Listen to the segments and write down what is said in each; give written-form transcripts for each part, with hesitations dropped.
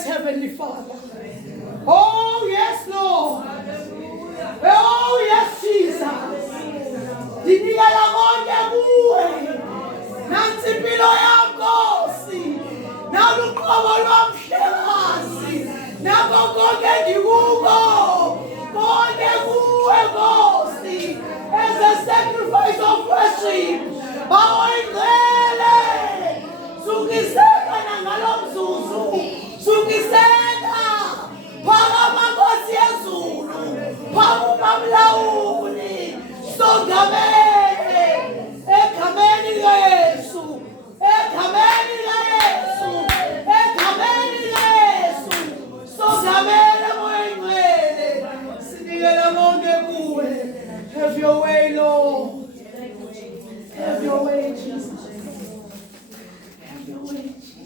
yes, Heavenly Father. Oh, yes, Lord. Oh, yes, Jesus. Dinikela konke kuwe. Nansi impilo yakhosi. Naluqobo lwamhlekazi. Nakho konke ndikuko. Konke kuwe Nkosi. As a sacrifice of worship. Bawuyingcwele. Sukiseka nangalo mzuzu. Sukiseka. Phakama Nkosi yezulu. Phakama mlawuli. Songamele. Egameni likaYesu. Egameni likaYesu. Egameni likaYesu. Songamele moyingcwele. Sinikela konke kuwe. Have your way, Lord. Have your way, Jesus. Have your way, Jesus.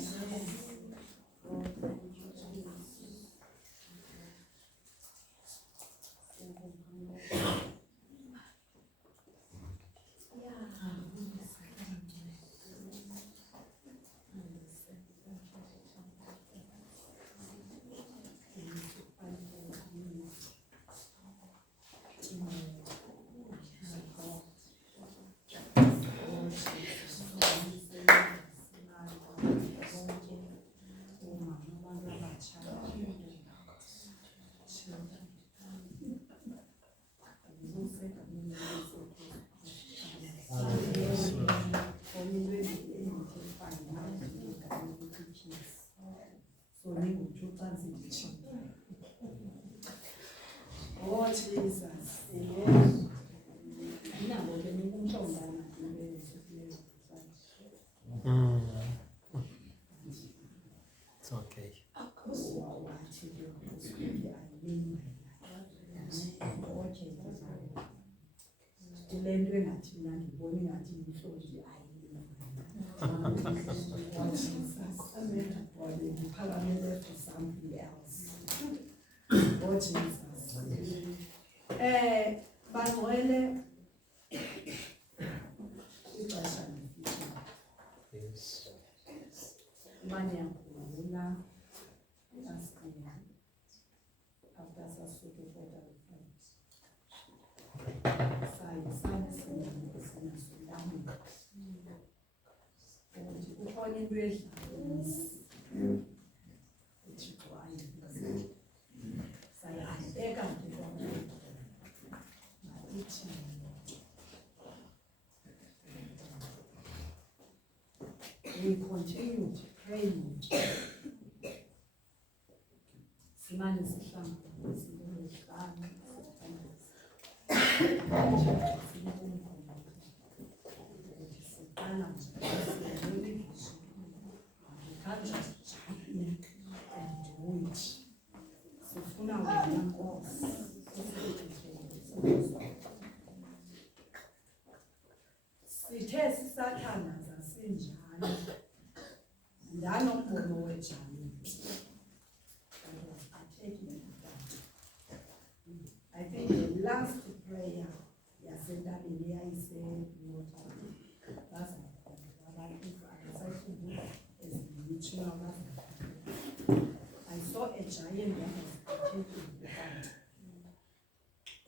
Oh, Jesus. Amen. It's okay. Oh, Jesus. Bangcwele ixesha lifitshane. Yes. Imane yakhumbula last year after sasuke for saye sinasundana ukuthi ukhona into edlalisa uThixo ayibizile saye ayibeka we continued praying. Simane sihlangana sihlangana sithe sisathandaza sinjalo ndanombono wejani. I think the last prayer yasentabeni yayisenota I saw a giant that was taking the hand.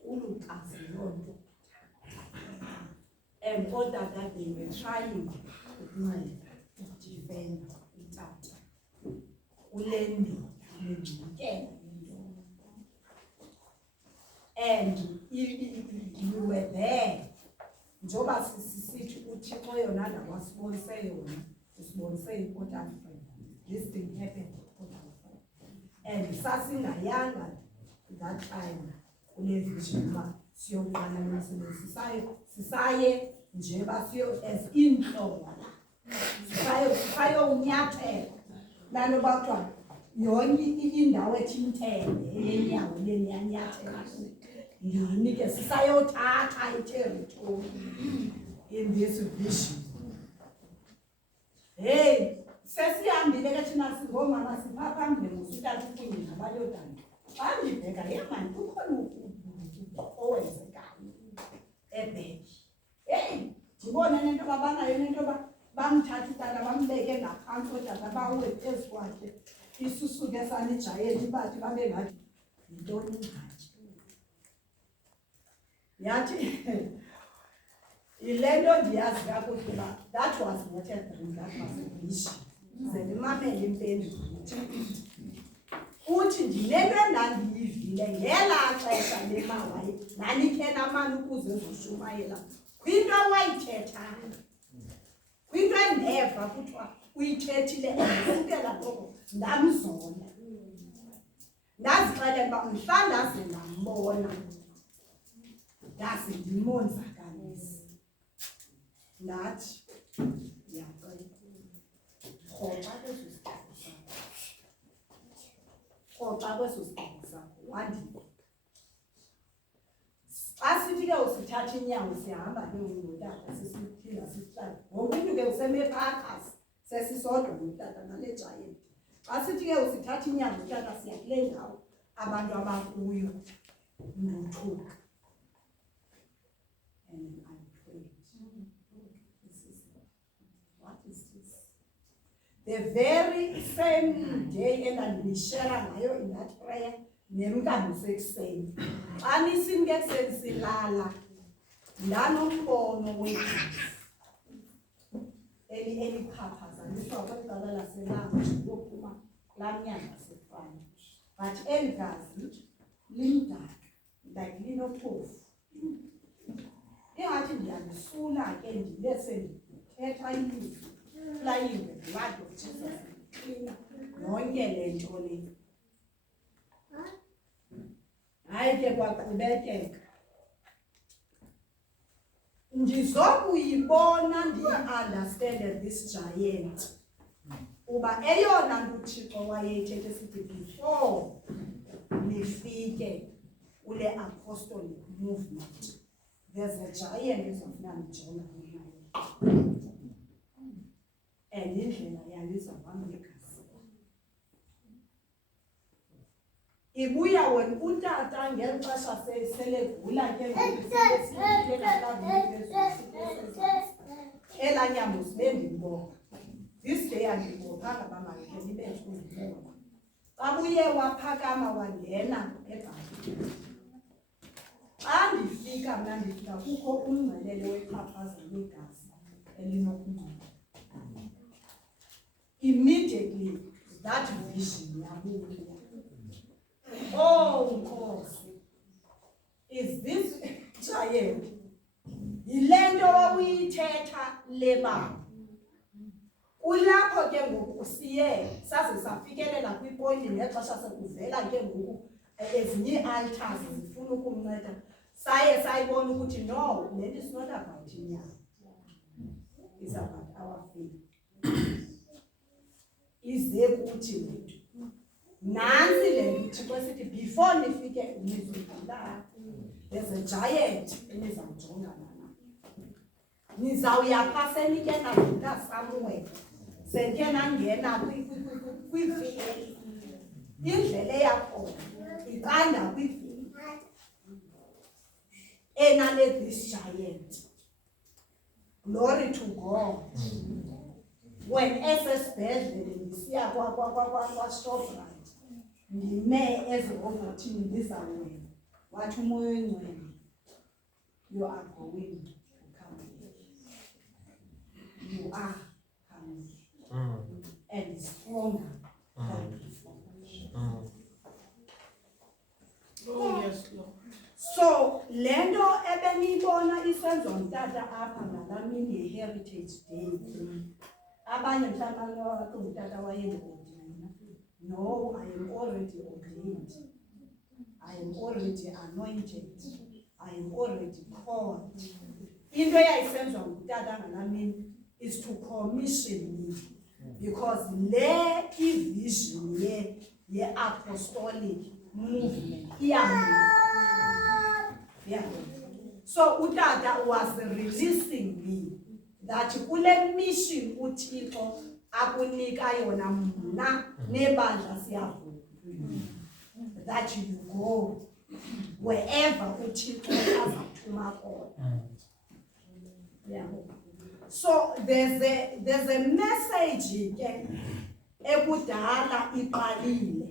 Ulukazi lonto. And all that they were trying to defend utata. Ulendi, and you were there. Njoba sisithi uThixo yona ndawasibonise yona. Usibonise important friend. This thing happened. And sasingayanga that time kule vision ba siyoqala nomsebenzi sisaye nje basiyo as intlo sisaye unyathela lalo bathwa yonke indawo ethintele yenyawo lenyanyathela nginike sisayothatha iterritory in this vision. Hey, sesihambile ke thina singomama siphambili ngusithatha kunye nabayodana. Xa ndibheka yemani kukhona owenzekayo ebheki. Hey, ndibona nento babanayo nento bamthatha utata bambeke ngaphantsi otata bawe phezu kwakhe isusuke sanijayeli bathi babe ngathi yintoni ngathi yathi ile nto ndiyazi kakuhle uba that was not a dream, that was a vision. Ze ndimamele impendulo uthi ndinento endandiyivile ngelaa xesha lemawaye nanikhe namani ukuze ezoshumayela kwinto wayithethanga, kwinto endeva kuthiwa uyithethile esukela koko ndamzona, ndazixelela uba mhla ndaze ndambona ndaze ndimonzakalise. Ndathi ndiyacela rhoxa kweso sigqibo sakho, rhoxa kweso sigqibo sakho wandile. Xa sithi ke usithatha inyawo sihamba ke ngotata sesiphinda sihlala ngoku umntu ke usemephakasi sesisodwa ngotata nale jayenti. Xa sithi ke usithatha inyawo utata siya kule ndawo abantu abakuyo ndothuka. And I prayed. What is this? The very same day endandiyishera ngayo in that prayer nemntana usekuseni. Xa nisimke ekuseni silala ndanombono wegazi eliphaphazaniswa kwecala laselanga lophuma laa nyanga sefana. But eli gazi limdaka like linophofu. Ingathi ndiyalisula ke ndile sendithetha ilizwi flying the blood of Jesus yonke le nto le. Hayi ke kwaqhubekeka ndizokuyibona ndiyi-understand this giant uba eyona nto uThixo wayeyithethe sithi before nifike kule apostolic movement there's a giant ezofuna nijonga nayo and indlela yalizava ngegazi. Ibuya wena utata ngeli xesha selevula ke elaa nyambo sibe ndibonga. This day andibonganga bamakhe nibe ndibonga. Xa buye waphakama wangena ebhasini. Xa ndifika mna ndifika kukho umngcelele weqhaphaza legazi elinokunqaba. Immediately that vision yabuya. Oh Nkosi, is this giant? Yile nto wawuyithetha le baba. Kulapho ke ngoku siye saze safikelela kwipointi ngexesha sekuvela ke ngoku ezinye ii-altars zifuna ukumnceda. Saye sayibona ukuthi no, let is not about inyama. It's about our faith. Ize kuthi wethu. Nansi le nto Thixo sithi before nifike nizodlula there's a giant enizawujongana nayo. Nizawuya phaa senike nakuka Samuel. Senike nangena kwivili. Indlela eyakhona iqanda kwivili. Enale this giant. Glory to God. When esesibhedlele ndisiya kwa-Shoprite ndime ezirobhothini ndizawuwela wathi umoya oyingcwele you are going to come here. You are coming and stronger than before. Oh yes, Lord. So le nto ebeniyibona isenziwa ngutata apha ngalaa mini ye-Heritage Day. Abanye mhlawumbi wathi ngutata wayendiordina. No, I am already ordained. I am already anointed. I am already called. Into eyayisenziwa ngutata ngalaa mini is to commission me. Because le vision ye-apostolic movement iyamini. Yeah. So utata was releasing me that kule mission uThixo akunika yona mna nebandla siyavuma. That you go wherever uThixo azathuma khona. Yeah. So there's a message ke ekudala iqalile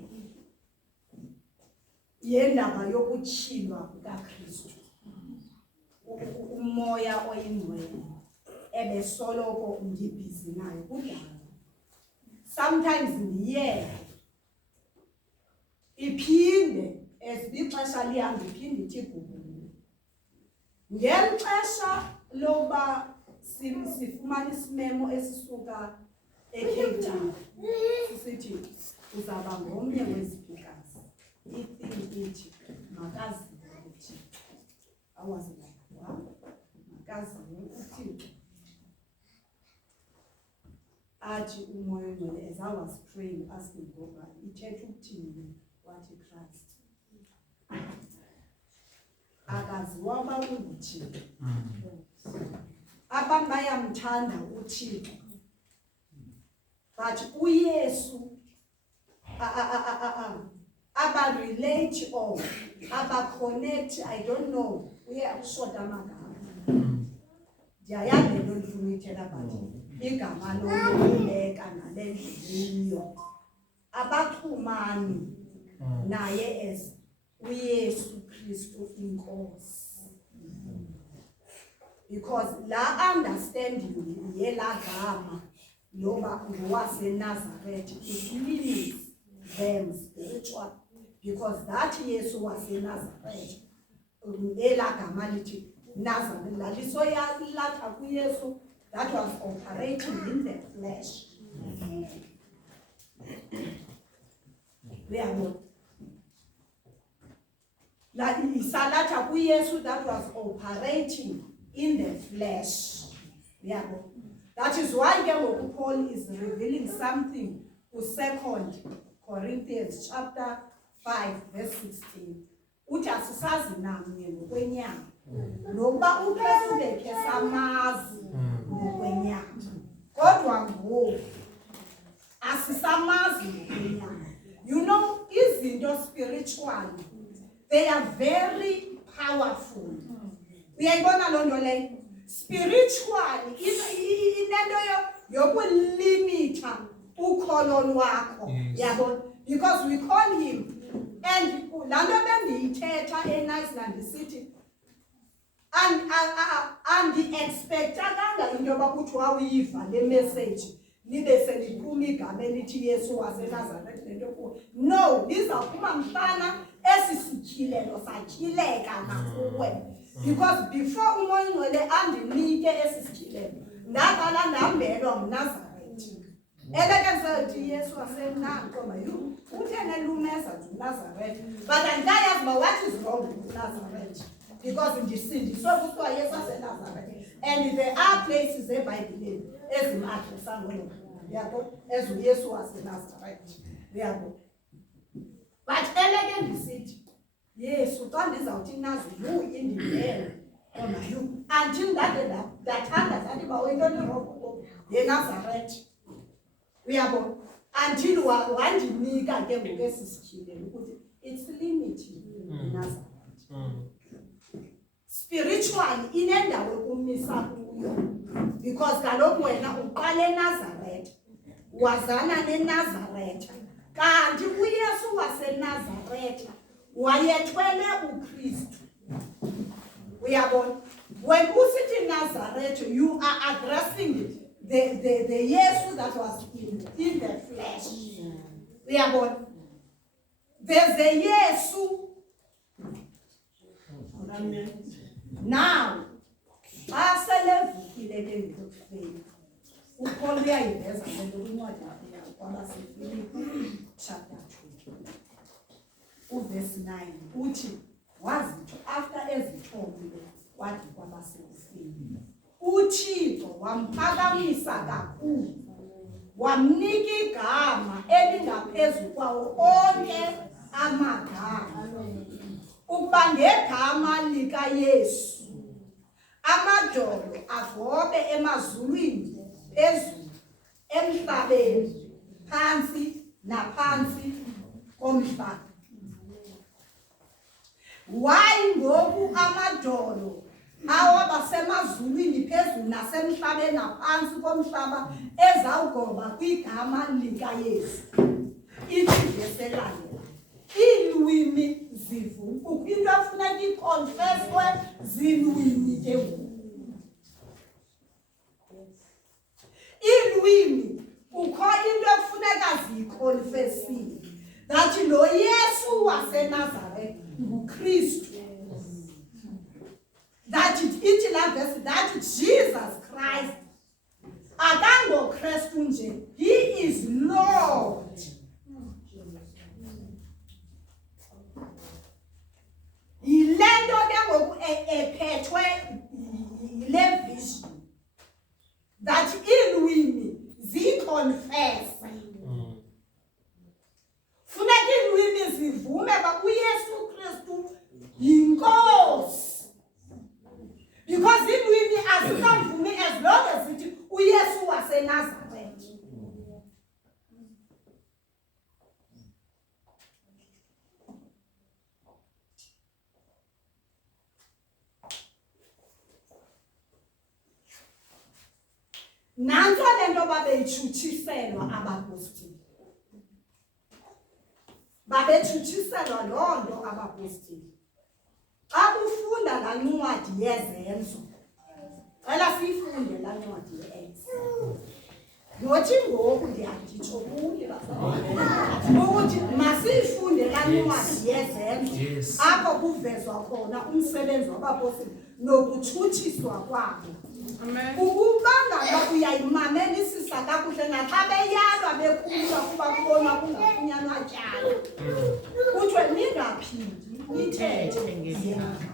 yendaba yokutshilwa kukaKristu. Umoya oyingcwele ebesoloko ndibhizi nayo kudala. Sometimes ndiyeke iphinde ixesha lihamba iphinde ithi gubulu. Ngeli xesha loba sifumana isimemo esisuka eCape Town sisithi uzaba ngomnye wezipikazi, ithi ithi Makaziwe uThixo. I was like, wow, Makaziwe uThixo. Athi umoya oyingcwele, as I was praying, asking God, ithetha ukuthini wathi Christ. Akaziwa uThixo. Abantu bayamthanda uThixo. But uYesu aba relate or aba connect, I don't know, uye akushota amagama. Ndiyayazi le nto ndifuna uyithetha but igama lokuleka nale ndliyo abaxhumani naye as uYesu Kristu inkosi. Because la understanding yela gama loba ngowaseNazareth, it means them spiritual, because that Yesu waseNazareth ela gama lithi Nazareth lalisoya latha kuYesu that was operating in the flesh. Like isalatha kuYesu that was operating in the flesh. That is why Paul is revealing something to 2 Corinthians chapter 5 verse 16. Uthi asisazi namnye ngokwenyama. Nokuba uKristu bekhe samazi ngokwenyama. Kodwa ngoku asisamazi ngokwenyama. You know, izinto spiritual, they are very powerful. Uyayibona loo nto leyo? Spiritually, inento yokulimitha ukholo lwakho, yabo, because we call him, and laa nto bendiyithetha eNiceland City, andi-expectakanga into yoba kuthiwa uyiva le message libe seliphuma igama elithi Yesu waseNazaretha lento kuwo. No, lizawuphuma mhlana esi sityhilelo satyhileka nakuwe. Because before umoya oyingcwele andinike esi sityhilelo, ndaqala ndambelwa nguNazaretha. Eleke ndisayothi Yesu waseNazaretha, uthene lumeza nje uNazaretha. But andikayazi uba what is wrong with Nazareth, because ndisindiswe kuthiwa Yesu waseNazaretha. And there are places eBhayibhileni ezim-adresa ngolo, yabo, as uYesu waseNazaretha, yabo. But eleke ndisithi Yesu xa ndizawuthi nazi indibele kona until ndathanda zathi uba uyintoni roko yeNazaretha, uyabo, until wandinika ke ngoku esi sityhilelo ukuthi it's limited iNazaretha. Spiritually inendawo ekumisa kuyo, because kaloku wena uqale eNazaretha wazana neNazaretha, kanti uYesu waseNazaretha wayethwele uKristu. Uyabona, when usithi Nazareth, you are addressing the Yesu that was in the flesh. Uyabona, there's a Yesu. Now, aselevukile ke ngokufika. uPaul uyayiveza lento kwincwadi kwabaseFilipi chapter 2. Verse 9 uthi wazitho after ezithomile kwathi kwabaseFilipi, uThixo wamphakamisa kakhulu, wamnika igama elingaphezu kwawo onke amagama, ukuba ngegama likaYesu amadolo agobe emazulwini, phezulu, emhlabeni, phansi naphansi komhlaba. Why ngoku amadolo awabasemazulwini phezulu nasemhlabeni naphansi komhlaba ezawugoba kwigama likaYesu. Ithi ngeselandelayo iilwimi zivume. Kukho into efuneka ikonfeswe ziilwimi ke ngoku. Iilwimi kukho into ekufuneka ziyikonfesile, that lo Yesu waseNazaretha nguKristu. That ithi laa verse, that Jesus Christ akangoKristu nje, he is Lord. Yile nto ke ngoku ephethwe yile vision, that iilwimi zikonfese. Funeka iilwimi zivume uba uYesu Kristu yinkosi. Because iilwimi azikamvumi as long as zithi uYesu waseNazaretha. Nanso le nto babeyitshutshiselwa abapostile. Babetshutshiselwa loo nto abapostile. Xa ufunda laa ncwadi yezenzo, cela siyifunde laa ncwadi ye-Acts. Nothi ngoku ndiyanditsho kuye ukuthi masiyifunde laa ncwadi yezenzo, apho kuvezwa khona umsebenzi wabapostile nokutshutshiswa kwabo. Ukuba ngaba uyayimamelisisa kakuhle naxa beyalwa bekhululwa kuba kubonwa kungafunyanwa tyala, kuthiwe ningaphindi nithethe ngezindaba.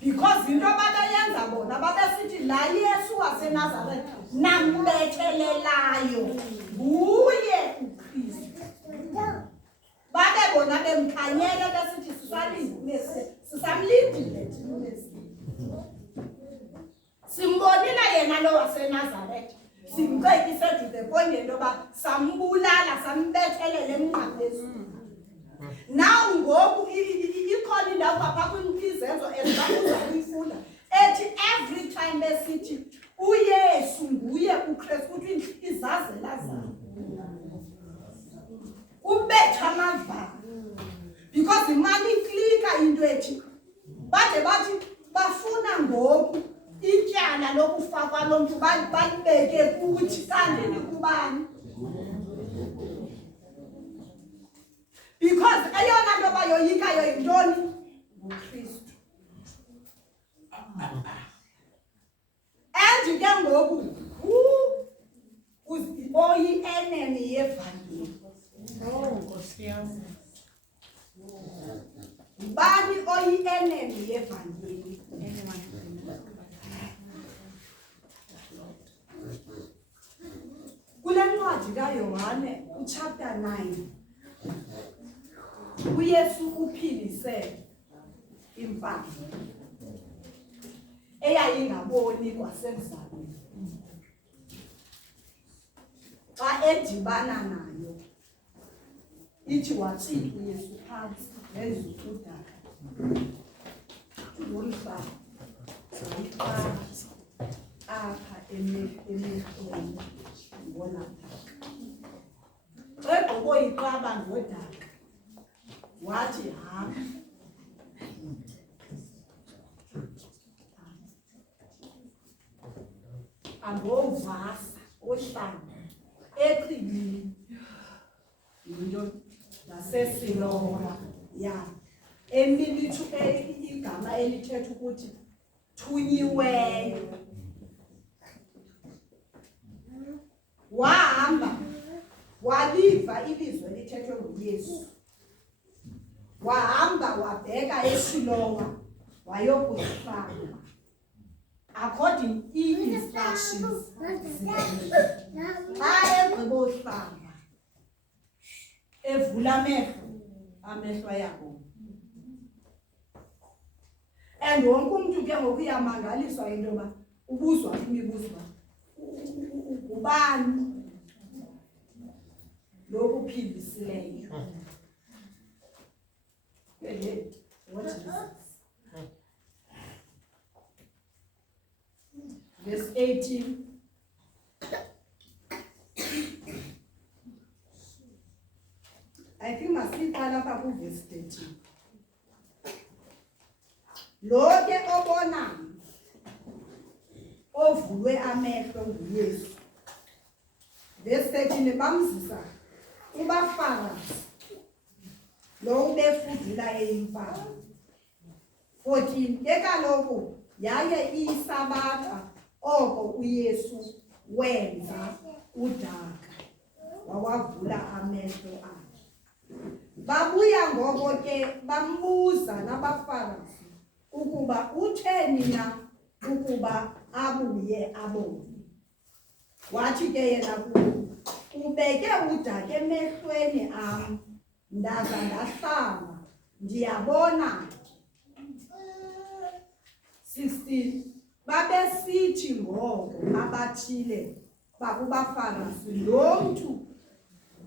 Because into babeyenza bona babesithi laa Yesu waseNazaretha nambethelelayo nguye uKristu. Babe bona bemkhanyele besithi sisamlindile thina uMesiya. Simbonile yena lo waseNazaretha, simcekise to the point into yoba sambulala, sambethelele emnqamlezweni. Now ngoku ikhona indawo apha kwizenzo ezibakuza kuyifunda ethi every time besithi uYesu nguye uKristu, kuthi izazela zabo ubetha amavalo. Because imali iklika into ethi bade bathi bafuna ngoku ityala lokufakwa lo mntu balibeke kuthi kanti nikubani. Because eyona nto bayoyikayo yintoni? nguKristu. And ke ngoku oyi-enemy yevangeli. Nkosi yam. Ngubani oyi-enemy yevangeli? Kule ncwadi kaYohane uchapter 9, uYesu uphilise imfana eyayingaboni kwasemzalweni. Xa edibana nayo, ithi watsika uYesu phantsi ngezulu udaka. Ngomhlaba sayifaka apha emehlweni ngona daka. Egqokoyiqaba ngodaka, wathi hamba. Ambovasa ohlanga eqilini yinto nasesilowa ya emilithu igama elithetha ukuthi thunyiweyo. Wahamba waliva ilizwi elithethwe nguYesu, wahamba wabheka eSilowa wayokuhlamba according instructions. Xa egqibohlamba evula amehlo ayabona. And wonke umuntu ke ngoku uyamangaliswa into yoba ubuzwa imibuzo uba ubani lokuphilisileyo. What is this? verse 18. I think masiqala apha ku-verse 13. Lo ke obonayo ovulwe amehlo nguYesu. Verse 13 bamzisa kubaFarisi lo ubefudula eyimfama. 14 ke kaloku yaye iyiSabatha oko uYesu wenza udaka wawavula amehlo akhe. Babuya ngoko ke bambuza nabaFarisi ukuba utheni na ukuba abuye abone. Wathi ke yena kubo, ubeke udaka emehlweni am ndaza ndahlamba ndiyabona. 16 babesithi ngoko abathile bakubaFarisi, lo mntu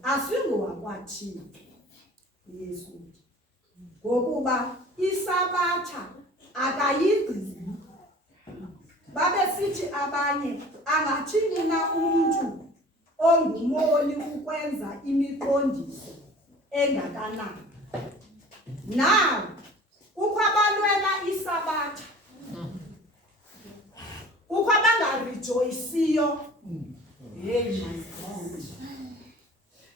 asingowakwaThixo Yesu, ngokuba iSabatha akayigcini. Babesithi abanye, angathini na umntu ongumoli ukwenza imiqondiso engakanani? Now kukho abalwela iSabatha, kukho abangarejoyisiyo. Hey, my God.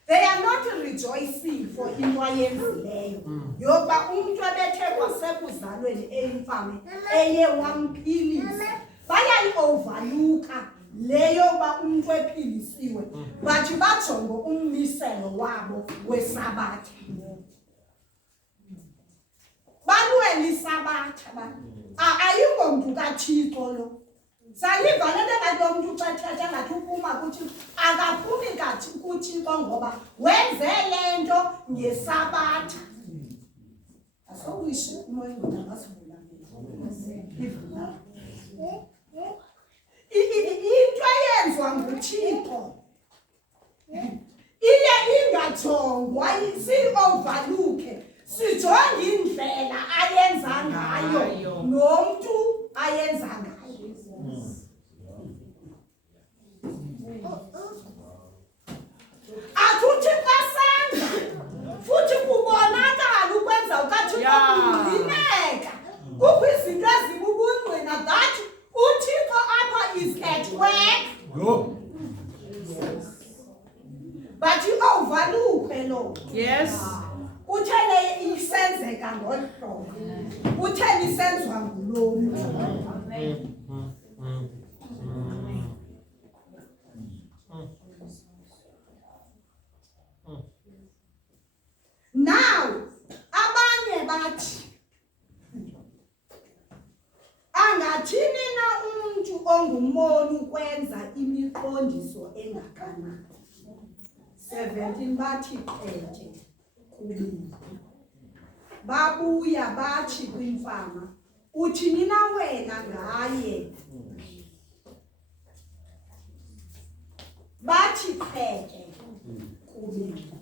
They are not rejoicing for into ayenzileyo yokuba umntu ebethe kwasekuzalweni eyimfama eye wamphilisa. Bayayi-overlooka leyo yokuba umntu ephilisiwe, bathi bajonge ummiselo wabo weSabatha. Balwela iSabatha ayingomntu kaThixo lo. Saliva le nto kanti lo mntu xa thetha ngathi uphuma kuThixo, akaphumi kuThixo ngoba wenze le nto ngeSabatha. Asowishi umoya ingqondo akasivula ivula. Into eyenziwa nguThixo iye ingajongwa, si-overlooke, sijonge indlela ayenza ngayo nomntu ayenza ngayo. Athuthi kwasenza futhi kubonakala ukwenza ukaThixo kungqineka. Kukho izinto ezibubungqina that uThixo apha is at work. But i-overlook lo. Yes. Uthele isenzeka ngolu hlobo. Uthele isenziwa ngulo mntu. Now, abanye bathi angathini na umuntu ongumoni ukwenza imiqondiso engakanani. 17 bathi qhethe kubili. Babuya bathi kwimfama, uthini na wena ngaye? Bathi qhethe kubili.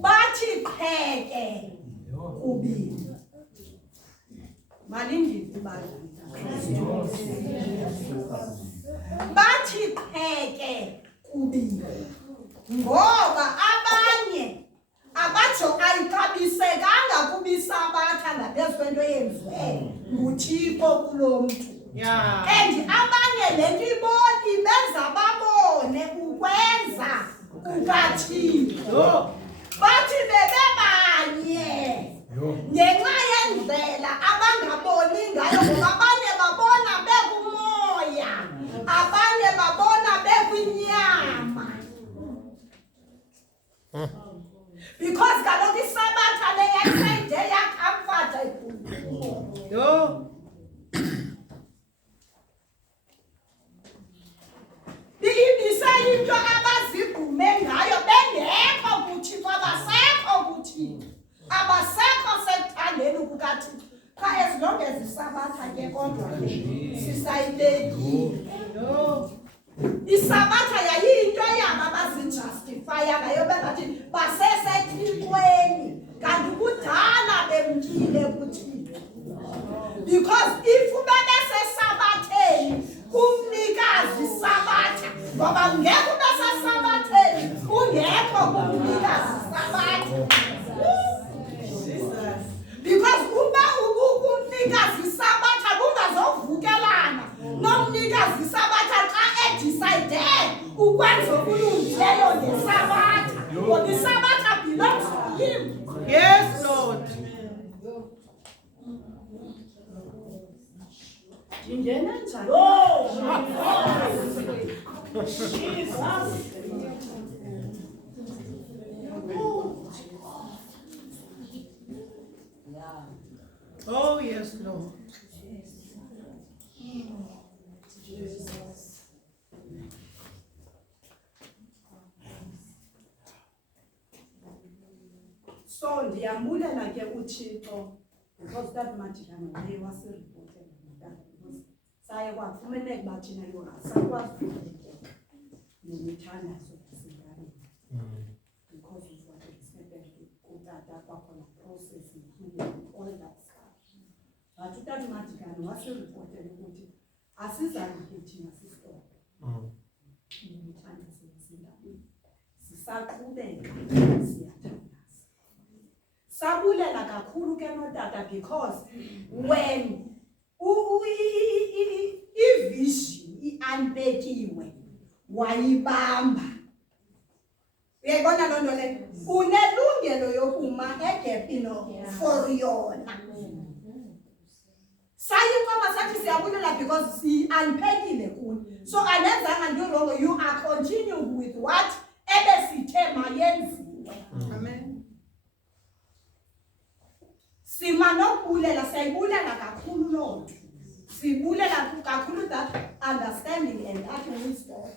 Bathi qheke kubili. Malindithi badla. Bathi qheke kubili. Ngoba abanye abatsho ayixabisekanga kuba iSabatha ngaphezu kwento eyenziwe nguThixo kulo mntu. And abanye le nto ibenza babone ukwenza ukaThixo. Bathi bebebanye ngenxa yendlela abangaboni ngayo, ngoba abanye babona bekumoya, abanye babona bekwinyama. Because kaloku iSabatha le yeSaturday yakamfata Yo. Ibisayinto abazigume ngayo bengekho kuThixo, abasekho kuThixo, abasekho sekuthandeni kukaThixo. Qha as long as iSabatha ke kodwa ke sisayibekile. iSabatha yayiyinto eyabo abazijustifya ngayo bengathi baseseThixweni, kanti kudala bemkile kuThixo. Because if ubese sabatheni kumnikazi sabatha ngoba ngeke ubese sabatheni ungekho kumnikazi sabatha. Because uba umnikazi sabatha bungazovukelana nomnikazi sabatha xa edecide ukwenza okulungileyo ngesabatha ngoba isabatha belongs to him. Yes, Lord. Ingena njani? Oh, yes, Lord. So ndiyambulela ke uThixo because that Manqana waye wasiripotela ngomntana because saye kwafumaneka uba thina yona asakwazi ukubheka nemithandazo yasentabeni because of what is happening kutata kwakhona processing healing all that stuff. But utata Manqana wasiripotela ukuthi asizange thina sisitope nemithandazo yasentabeni sisaqhubeka siyathandaza. Sabulela kakhulu ke notata because when ivision ianbekiwe wayibamba. Uyayibona loo nto le unelungelo yokuma egepino for yona. Sayiqoma sathi siyabulela because si-unpackile kuni. So anenzanga nto wrong, you are continuing with what ebesithe mayenziwe. Amen. Simanobulela siyayibulela kakhulu loo nto. Sibulela kakhulu that understanding and that wisdom.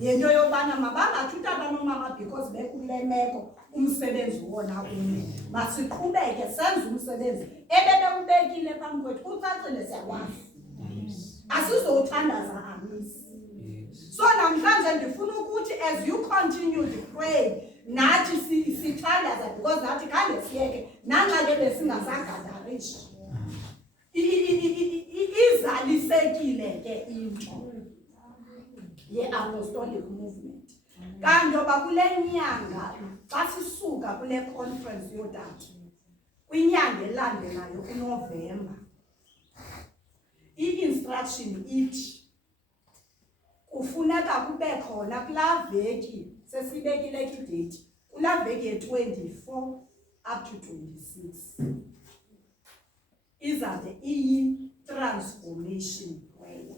Yento yobana mabangathi utata nomama because bekule meko umsebenzi wona kunye. Masiqhubeke senze umsebenzi ebebekubekile phambi kwethu ucacile siyakwazi. Asizothandaza amisi. So namhlanje ndifuna ukuthi as you continue to pray nathi sithandaza because nathi khange siyeke nanxa ke besingasagadarishi izalisekile ke into ye-Apostolic movement. Kanti oba kule nyanga xa sisuka kule conference yodata kwinyanga elandelayo kuNovemba i-instruction ithi kufuneka kube khona kulaa veki sesibekile idate kulaa veki ye-24 up to 26 izabe iyi-transformation prayer.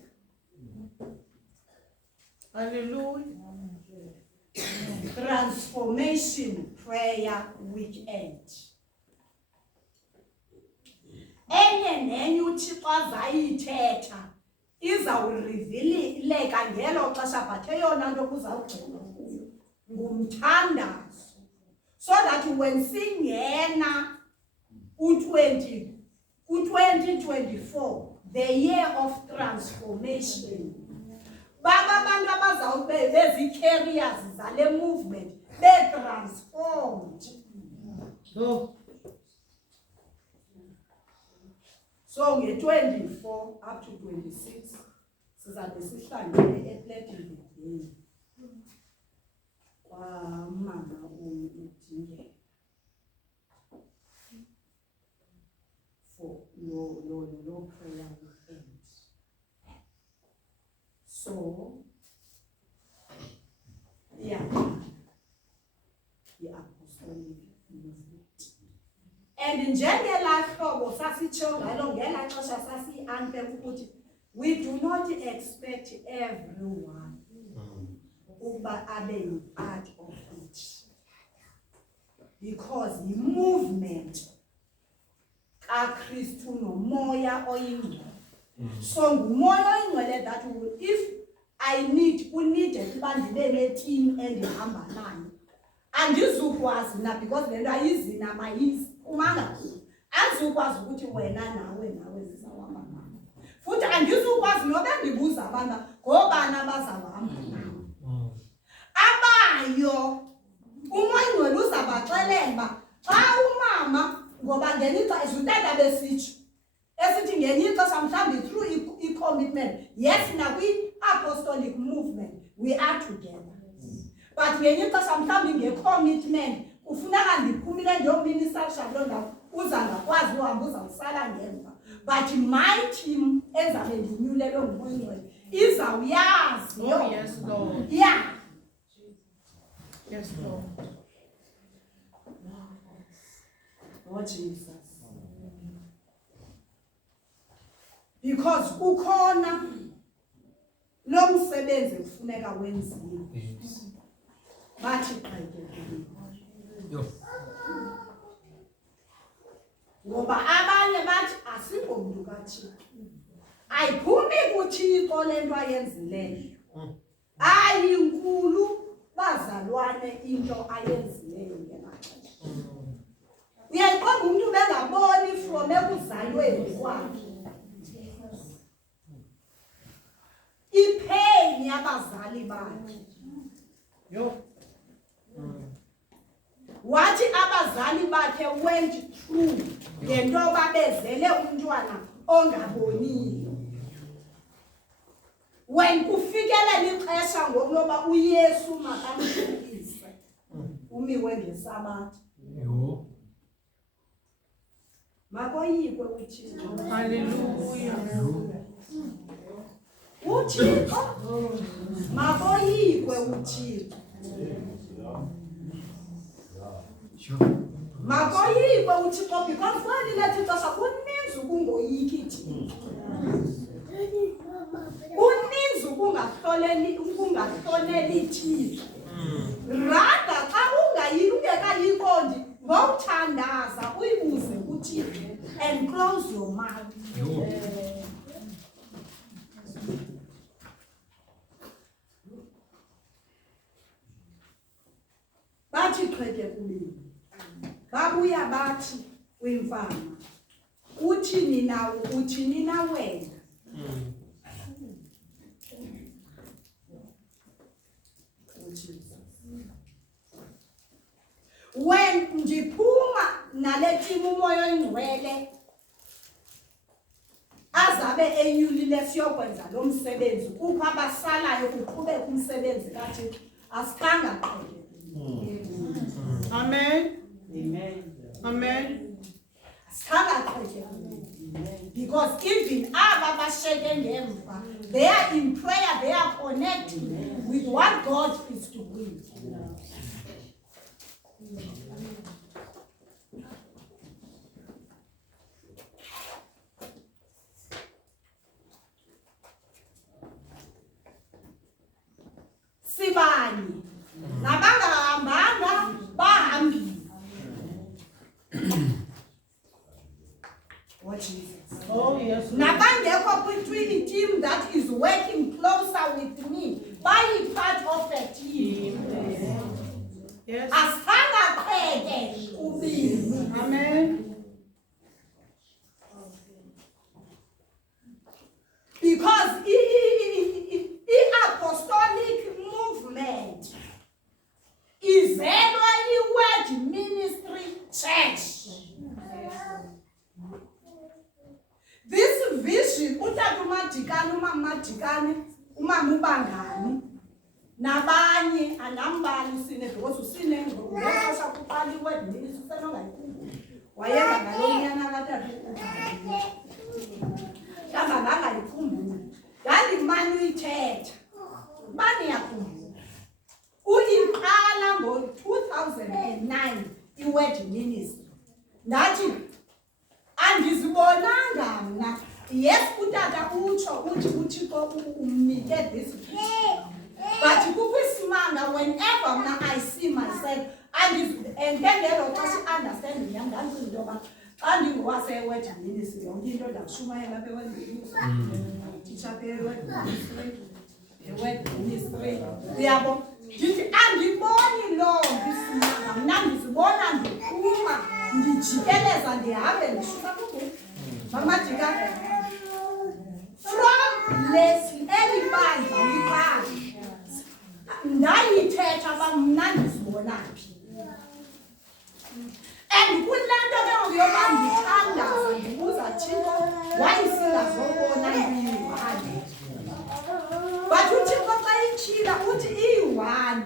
Hallelujah. Transformation prayer weekend. Enye nenye uThixo azayithetha izawurivileka ngelo xesha but eyona nto kuzawugcinwa kuyo ngumthandazo. So that when singena u-2024 the year of transformation baba abantu abazawube bezi-carriers zale movement be-transformed. Oh. So nge-24 up to 26 sizabe sihlangene ePlatinum kwamama uDingela for no prayer weekend. So yeah, the Apostolic movement. And njengela hlobo sasitsho ngalo ngela xesha sasi-anke ukuthi we do not expect everyone ukuba abe part of it because the movement kaKristu nomoya oyingcwele. So ngumoya oyingcwele that will, if I need uneeded uba ndibe ne-team endihamba nayo andizukwazi na because le nto ayizina mayizi umanga andizukwazi ukuthi wena nawe zizawuhamba nayo futhi andizukwazi nobe ndibuza abantu ngobana bazawuhamba nayo abayo umoya oyingcwele uzabaxelela uba xa umama ngoba ngelixa utata besitsho esithi ngenye ixesha mhlawumbi through i-commitment, yes, nakwi-apostolic movement we are together, but ngenye ixesha mhlawumbi nge-commitment kufuneka ndiphumile ndiyominister shaloo ndawo uza ngakwazi uhamba uzawusala ngemva, but my team ezabe ndinyulelwe nguMoya Oyingcwele izawuyazi. Oh, yes, Lord. Yeah. Yes, Lord. Oh, Jesus. Because ukhona lo msebenzi kufuneka wenziwe. Bathi qheke. Ngoba abanye bathi asingomntu kaThixo. Ayiphumi kuThixo lento ayenzileyo. Ayinkulu bazalwane into ayenzileyo ngemaxesha. Uyayiqonda umuntu bengaboni from ekuzalweni kwakhe. Ipain yabazali bakhe. Yo. Wathi abazali bakhe went through ngento babezele umntwana ongaboniyo. When kufikelela ixesha ngokuloba uYesu makamhlise umiwe ngeSabatha. Yo. Makoyikwe uThixo. Hallelujah. uThixo makoyikwe uThixo. Makoyikwe uThixo because when ilethi xesha kuninzi ukungoyiki Thixo. Kuninzi ukungahloneli Thixo. Rather xa ungekayiqondi ngokuthandaza uyibuze kuThixo and close your mouth. Bathi qheke kumini. Babuya bathi kwimfama. Uthini nawe uthini na wena? When ndiphuma nale team uMoya Oyingcwele azabe enyulile siyokwenza lo msebenzi kukho abasalayo kuqhubeka umsebenzi kaThixo asikhanga qheke. Amen. Amen. Amen. Because even aba basheke ngemva, they are in prayer, they are connecting with what God is doing. Sibani nabangahambanga bahambile. Oh Jesus. Oh, yes. Nabangekho kwitwini team that is working closer with me. By part of a team. Yes. Asanga qheke ubini. Amen. Because the apostolic movement is a word ministry church. This vision, utakumadikani, umamadikani, umamubangani, nabanye, anambali sine, because usine, ngexesha kuqala iword ministry usenongayikhumbuli. Wayenza ngalonyana kathathu ukubhali. Kamba ngangayikhumbuli. Ngandimane uyithetha. Bani yakhumbula. Uyiqala ngo-2009 iword ministry. Ndathi andizibonanga mna. Yes, utata utsho uthi uThixo umnike this vision. But kukwisimanga whenever mna I see myself and then lelo xa understanding yam ndandicinga into yoba xa ndingowaseword ministry yonke into ndakushumayela apha eword ministry. Teacher apha eword ministry. Eword ministry. Uyabo ndithi andiboni loo isimanga mna ndizibona ndiphuma ndijikeleza ndihambe ndishuka kubuku. Mama Jika, from elibandla libandla ndayithetha uba mna ndizibona phi. And kulaa nto ke ngoku yoba ndithandaza ndibuza Thixo uyatshila uthi iyi-one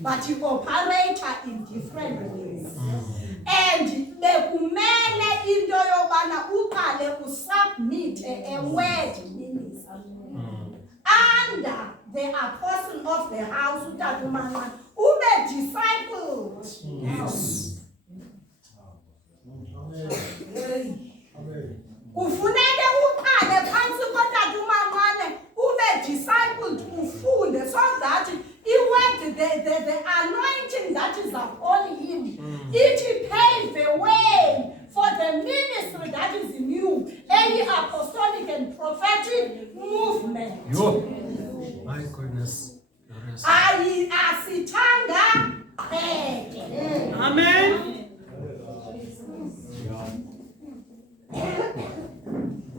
but i-operator in different ways. And bekumele into yobana uqale usubmit a word ministry under the apostle of the house utata uManqana ube discipled. Yes. Kufuneke uqale phantsi kotata uManqana ube discipled ufunde so that the anointing that is upon him, it pave the way for the ministry that is new, any apostolic and prophetic movement. Yo. My goodness. Asithanga Amen.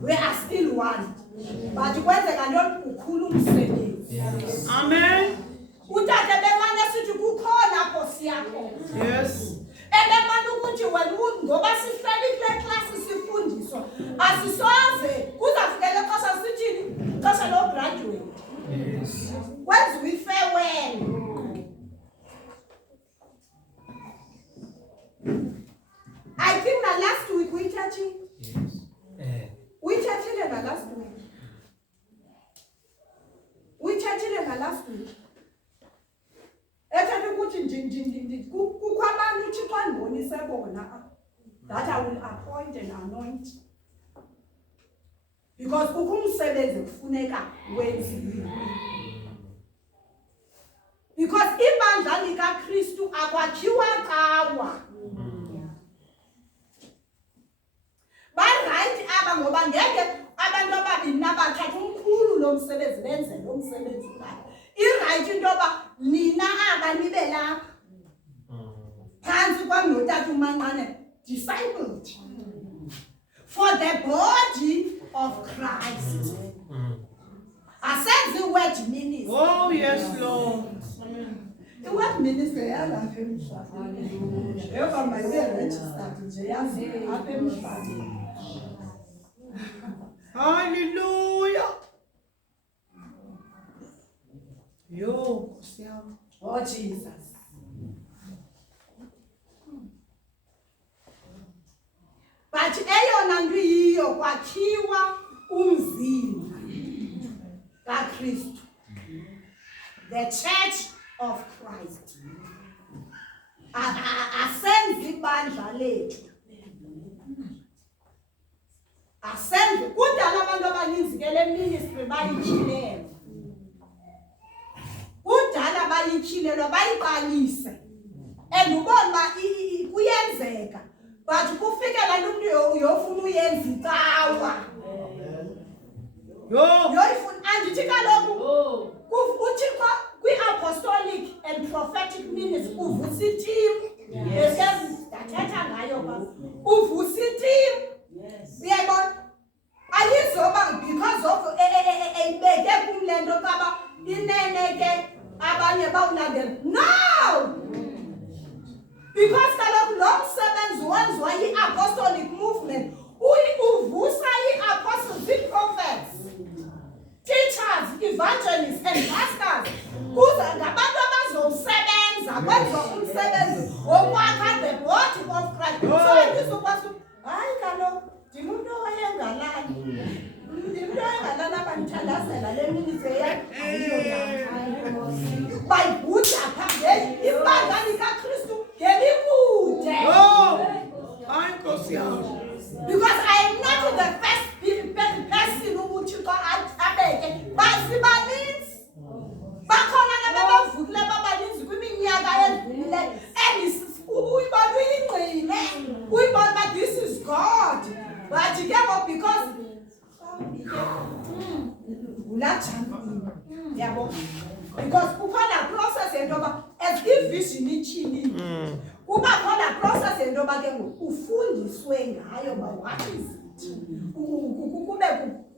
we are still one. But kwenzeka ntoni ukhulu umsebenzi. Amen. Utata bemane sithi kukhona Nkosi yakho. Yes. Ebemane ukuthi wena ngoba sihleli kule class sifundiswa asisoze kuzafikele xesha sithini xesha lo graduate. Yes. Kwenziwe i-farewell. I think na last week we touching. Yes. We touching na last week. We touching na last week. Ethatha ukuthi kukho abantu uThixo andibonise bona that I will appoint and anoint. Because kukho umsebenzi kufuneka wenziwe. Because ibandla likaKristu akwakhiwa kawa. Barayithi aba ngoba ngeke abantu ababini nabathatha umkhulu lo msebenzi benze lo msebenzi wakhe. Irayithi into yoba nina aba nibe lapha. Phantsi kwam notata uManqana discipled for the body of Christ. Asenze word ministry. Oh, yes, Lord. The word ministry yalapha emhlabeni. Yoba mayibe registered nje yazi apha emhlabeni. Hallelujah. Yo, Nkosi yami. Oh Jesus. But eyona nto yiyo kwakhiwa umzimba kaKristu. The Church of Christ. Asenze ibandla lethu. Asenze kudala abantu abaninzi ke le ministry bayityhilelwa. Kudala bayityhilelwa bayiqalise. And ubona uba kuyenzeka. But kufike la nto umntu yofuna uyenza icawa. Yoyifuna andithi kaloku uThixo kwi-Apostolic and Prophetic ministry uvusa itimu. Ndathetha ngayo ba. Uvusa itimu. Uyayibona? Ayizoba because of eyibeke kumlento kaba inene ke abanye bawulandela. No! Because kaloku lo msebenzi wenziwa yi-Apostolic movement uvusa i-apostles, i-prophets, teachers, evangelists and pastors. Kuza ngabantu abazowusebenza kwenziwa umsebenzi wokwakha the body of Christ. So andizokwazi hayi kaloku ndingumuntu owayengalali. Ndingumuntu owayengalali abandithandazela le ministry yayiyo bayibhuda phambili ibandla likaKristu ngelikude. Hayi Nkosi yami. Because I am not the first person uThixo abeke basibaninzi. Bakhona nabavukile babaninzi kwiminyaka edlule uyibona uyingqile. Uyibona uba this is God. But because yabo. Because kukhona process yento yoba as i-vision ityhilile. Kuba khona process yento yoba ke ufundiswe ngayo uba what is it? Kube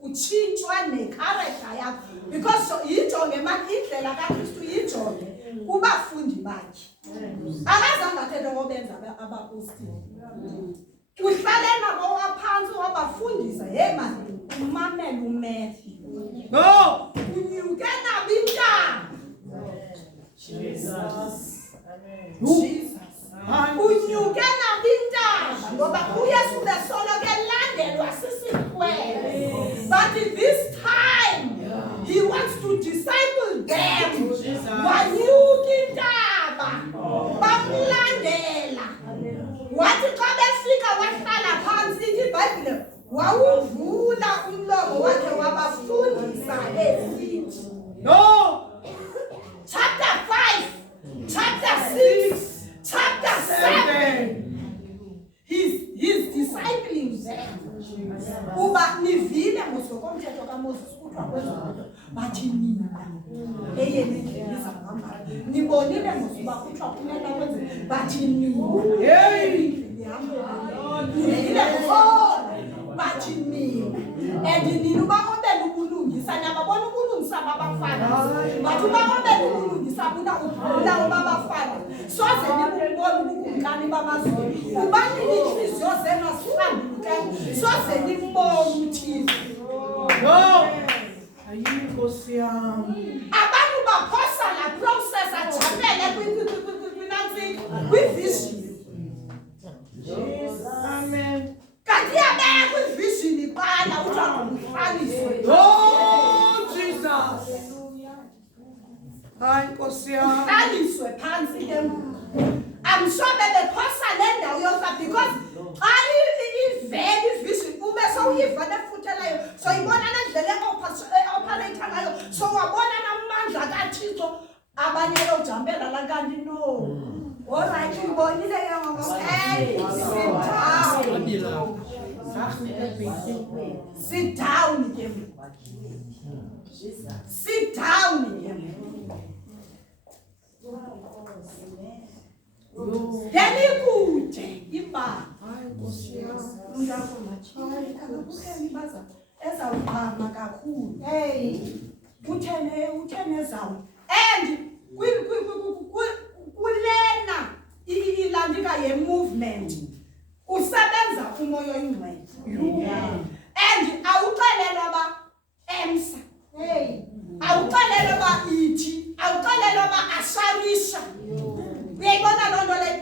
utshintshwa necharacter yakho. Because yijonge manje indlela kaKristu yijonge kubafundi bakhe. Akazange athethe ngobenza abapostile. Uhlale nabo waphantsi wabafundisa mani umamele uMatthew. Unyuke nabo intaba. disciple them. Wanyuka intaba. Bamlandela. Wathi xa befika wahlala phansi iBhayibhile wawuvula umlomo wakhe wabafundisa esithi. No. Chapter 5, chapter 6, chapter 7. His discipling them. Uba nivile ngosokomthetho kaMoses kuthiwa kwenza bathi nina eyeni indlela izahamba. Nibonile ngosuba kuthiwa kumele kwenze bathi nina. Nivile bathi nina. And nina uba obela ubulungisa nababona ubulungisa babafana. Bathi uba obela ubulungisa buna ubula babafana. Soze nibubona ubukumkani bamazulu. Ubani inhliziyo zenu asihlambuluke. Soze nimbone uThixo. No. Ayinkosi yami. Abantu baphosa la process ajabele kwi-vision. Amen. Kanti yabeka kwi-vision iqala uthi akuhlaliswe. Oh, Jesus. Ayinkosi yami. Hlaliswe phansi ke. I'm sure bebephosa le ndawo yofa because xa ivele ivision ube sowuyiva nefuthelayo soyibona nendlela e-operator ngayo sowabona namandla kaThixo abanye lojampela la kanti no. Alright, uyibonile ke ngoku. Sit down ke. Sit down ke. Delikude imba. Ayinkosi yami. Umntwana mathini akabukheli baza ezawuphama kakhulu. Uthene ezawo. And kulena ilandika ye movement usebenza umoya oyingcwele. And awuxelelwa ba emsa. Awuxelelwa ba ithi, awuxelelwa ba asharisha. Uyayibona loo nto leyo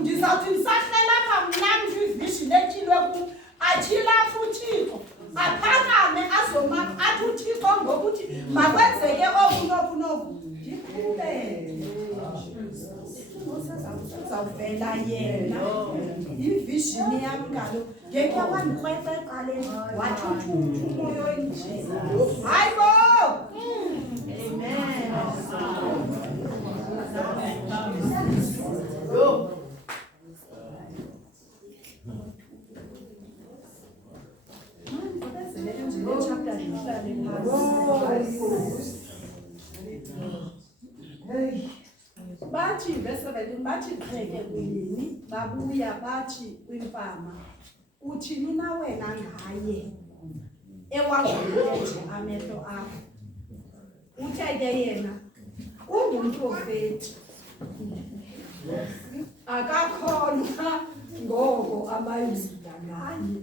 ndizawuthi ndisahlela apha mnamntu ivision etyilwe kum atyhilapha uThixo aphakame azoma athi uThixo ngokuthi makwenzeke oku noku noku ndiqhubeke. Uzawuvela yena ivision yam kaloku ngeke wandikrweqa eqaleni wathi uthuthu umoya oyinje. Hayi bo. Amen. Bathi verse 17 bathi qheke kwini babuya bathi kwimfama uthini na wena ngaye ewangulete amehlo akho. Uthe ke yena ungumprofeti akakholwa ngoko abayuda ngaye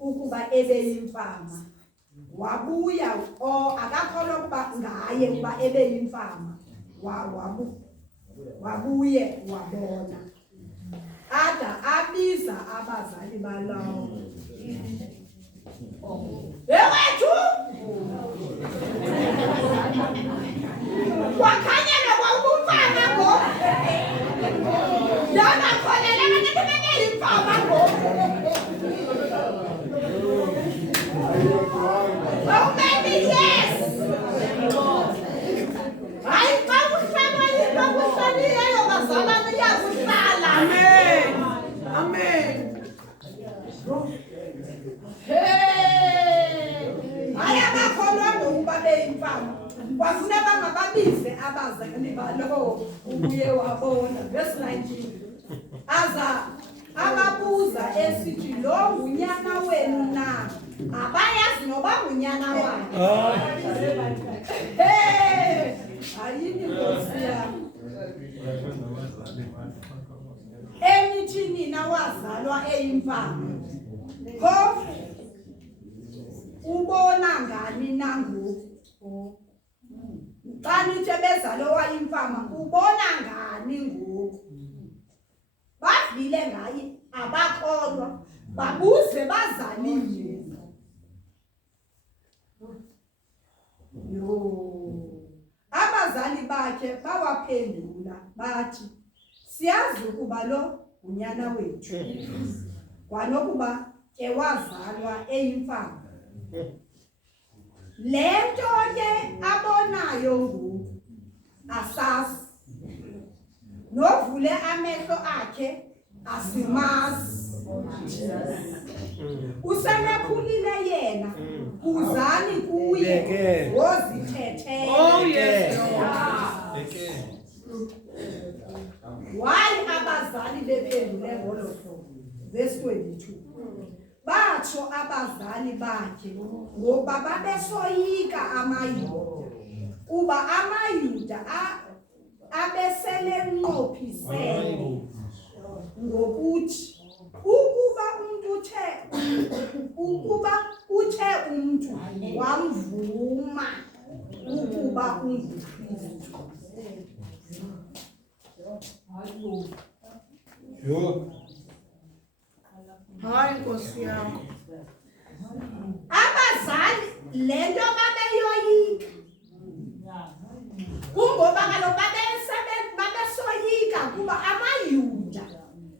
ukuba ebeyimfama. Wabuya akakholwa ukuba ngaye ukuba ebeyimfama. Wabuye wabona ada abiza abazali balawo. Ewethu wakhanyela kwakufana ngoku yona khonela kanti bebeyimfama ngoku. Oh maybe yes. Hayi xa kuhlala into kuhlalileyo bazalana iyakuhlala. Amen. Amen. Hayi abakholwa ngokuba beyimfama kwafuna bangababize abazali balowo ubuye wabona. Verse 19 aza ababuza esithi lo ngunyana wenu na? Abayazi noba ngunyana wakhe. Ayini Nkosi yami. Enithi nina wazalwa eyimfama phofu ubona ngani nangoku? Xa nithe bezalwe wayimfama ubona ngani ngoku? Bavile ngaye abakholwa babuze bazalile. No. Abazali bakhe bawaphendula bathi siyazi ukuba lo unyana wethu kwanokuba ke wazalwa eyimfana. Le nto ke abonayo ngoku asazi, novule amehlo akhe asimazi. Usenekhulile yena, kuzani kuye wozithethele. Oh, yes. Why abazali bephendule ngolo hlobo? Verse 22. Batsho abazali bakhe ngoba babesoyika amayuda, kuba amayuda abesele nqophisele ngokuthi ukuba umntu wamvuma ukuba unguKristu. Hayi Nkosi yami. Abazali le nto babeyoyika, kungoba kaloku babesoyika kuba amayuda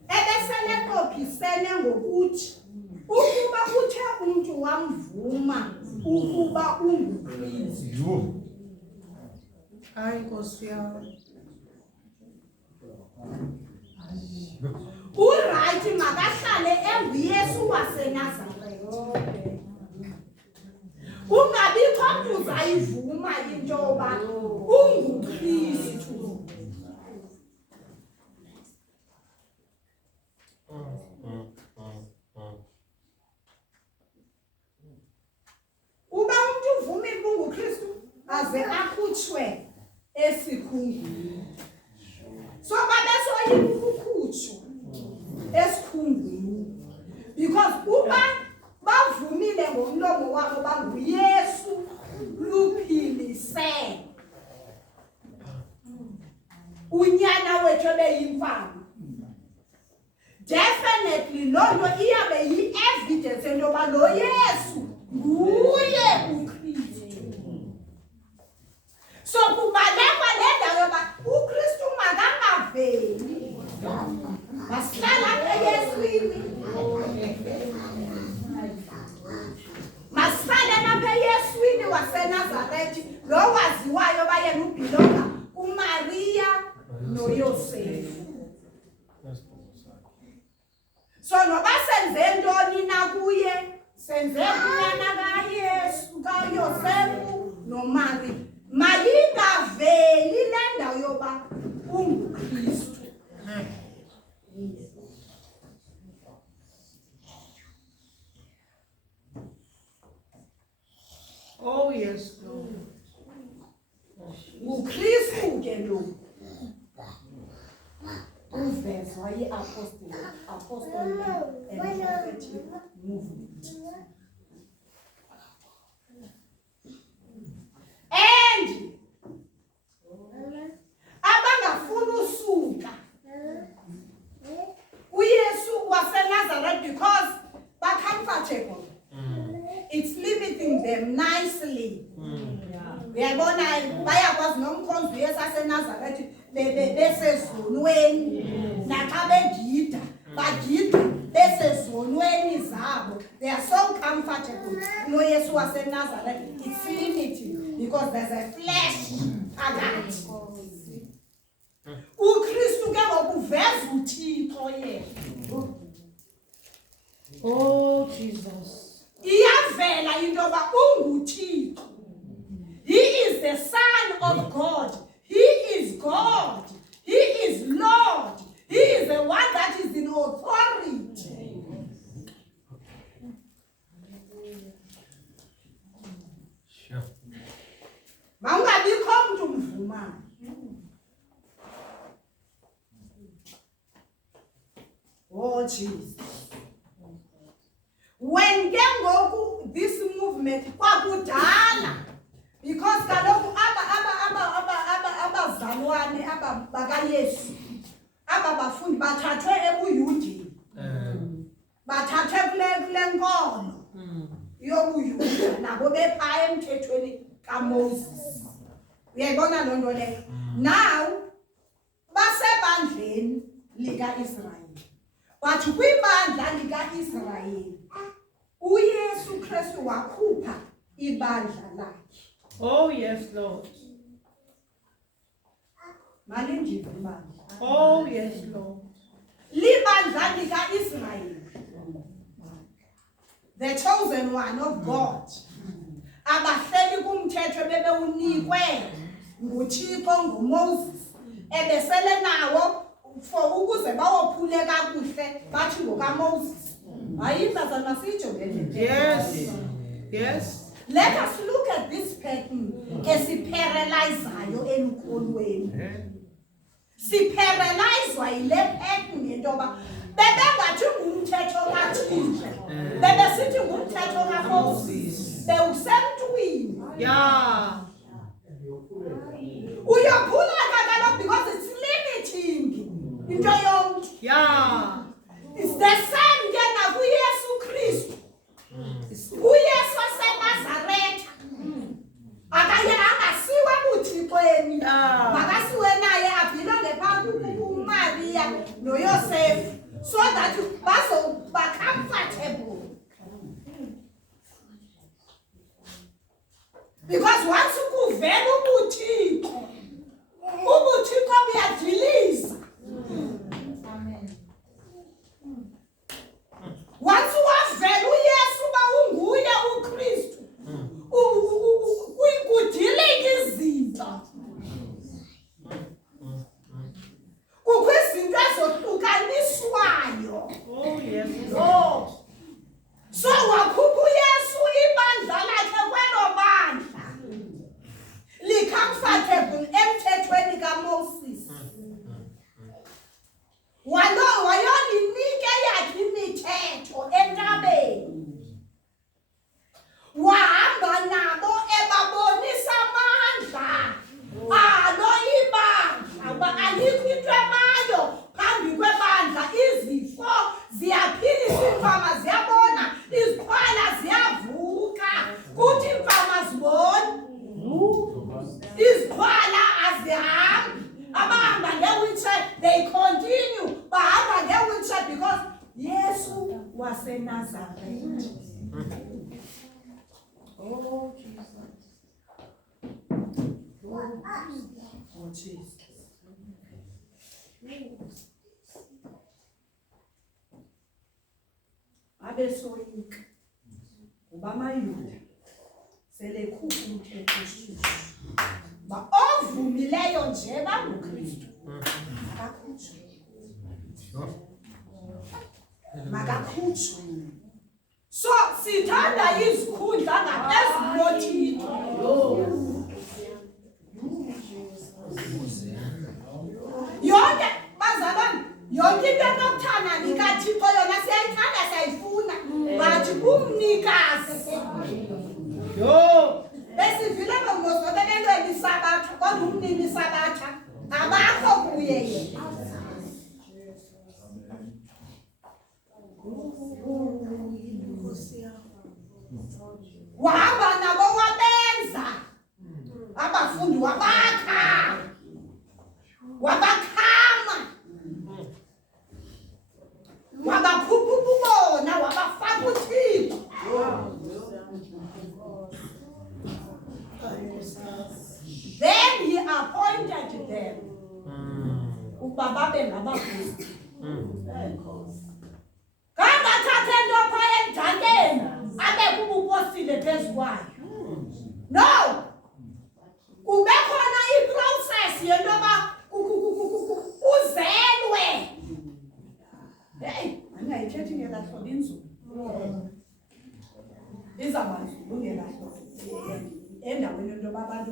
ebesele nqophisene ngokuthi ukuba umntu wamvuma ukuba unguKristu. Hayi Nkosi yami. Urayithi makahlale enguYesu waseNazaretha. Ungabikho mntu uzayivuma into yoba unguKristu. Uba umntu uvumile uba unguKristu aze akhutshwe esikhungweni. So babesoyika ukukhutshwa esikhungweni because uba bavumile ngomlomo wabo banguYesu luphilise unyana wethu ebeyimfana, definitely loo nto iyabe yi-evidence into yoba lo Yesu nguye uKristu. So kubalekwa le ndawo yoba uKristu makangaveli, masihlala apha eYeswini, masihlale apha eYeswini waseNazarethi, lo waziwayo uba yena ubhilonga uMariya noYosefu. So noba senze ntoni na kuye, senze kunyana kaYesu, kaYosefu noMariya, mayingaveli le ndawo yoba unguKristu. Oh, yes, Lord. uKristu ke lo uvezwa yi-Apostolic and Prophetic movement. And abangafuni usuka uYesu waseNazaretha because ba-comfortable. It's limiting them nicely. Uyabona bayakwazi nomkhonzi uYesu aseNazaretha besezonweni, naxa begida bagida besezonweni zabo. They are so comfortable. uYesu waseNazaretha, it's limiting because there's a flesh phakathi. uKristu ke ngokuveza uThixo yena. Oh, Jesus. Iyavela into yoba unguThixo. He is the Son of God. He is God. He is Lord. He is the one that is in authority. Sure. Mawungabikho mntu mvumayo. Oh Jesus. When ke ngoku this movement kwakudala, because kaloku abazalwane bakaYesu, aba bafundi bathathwe ebuyudeni, bathathwe kule nkolo yobuyuda, nabo bephaya emthethweni kaMoses. Uyayibona loo nto leyo? Now basebandleni lika-Israyeli. But kwibandla lika-Israyeli uYesu Kristu wakhupha ibandla lakhe. Oh, yes, Lord. Malinjive ibandla. Oh, yes, Lord. Libandla lika-Israyeli. The chosen one of God. Abahleli kumthetho bebewunikwe nguThixo nguMoses. Ebesele nawo for ukuze bawophule kakuhle bathi ngokaMoses. Ayizazana sijonge. Yes. Yes. Let us look at this pattern esiparalyzayo emkholweni. Siparalyzwa yile pattern yento ba bebengathi ngumthetho kaThixo. Bebesithi ngumthetho kaMoses. Bewusemntwini. Yeah. Uyaphula kaloku because it's limiting into yonke. Yeah. It's the same ke nakuYesu Kristu. uYesu waseNazaretha akaye angasiwe buthixweni. Makasiwe naye abhilonge phambi kuMaria noYosefu so that bazoba comfortable. Because once kuvela ubuthixo buyadiliza. Once wavela uYesu ba unguye uKristu kudilika izinto. Kukho izinto ezohlukaniswayo. Oh, yes, Lord. Oh. So wakhupha uYesu ibandla lakhe kwelo bandla li-comfortable emthethweni kaMoses. Wayolinike yakhe imithetho entabeni. Wahamba nabo ebabonisa amandla alo ibandla uba ayikho into emayo phambi kwebandla. Izifo ziyaphilisa, iimfama ziyabona, izikhwala ziyavuka, kuthi iimfama zibone, izikhwala azihambi. Abahamba nge-wheelchair, they continue. Bahamba nge-wheelchair because Yesu waseNazaretha. Oh, Jesus. Oh, Jesus. Abesoyika uba amayuda selekhupha umthetho oshushu. Ba ovumileyo nje banguKristu makakhutshwe. Makakhutshwe. So sithanda izikhundla ngaphezulu koThixo. Yonke bazalwane, yonke into enokuthanda likaThixo yona siyayithanda, siyayifuna, but umnikazi. Yo. Besivile ngomozo bebelweni isabatha kodwa umnini isabatha abakho kuye yena. Wahamba nabo wabenza abafundi wabakha wabakhama wabakhupha ububona wabafaka uThixo. Then he appointed them ukuba babe ngabapristi. Kangathatha into phaya emdankeni abe kubukosile phezu kwayo. No, kube khona i-process yento yoba uzelwe. Hey, angayithethi ngelahlo inzulu. Izabazulu ngelahlo. Endaweni into yoba abantu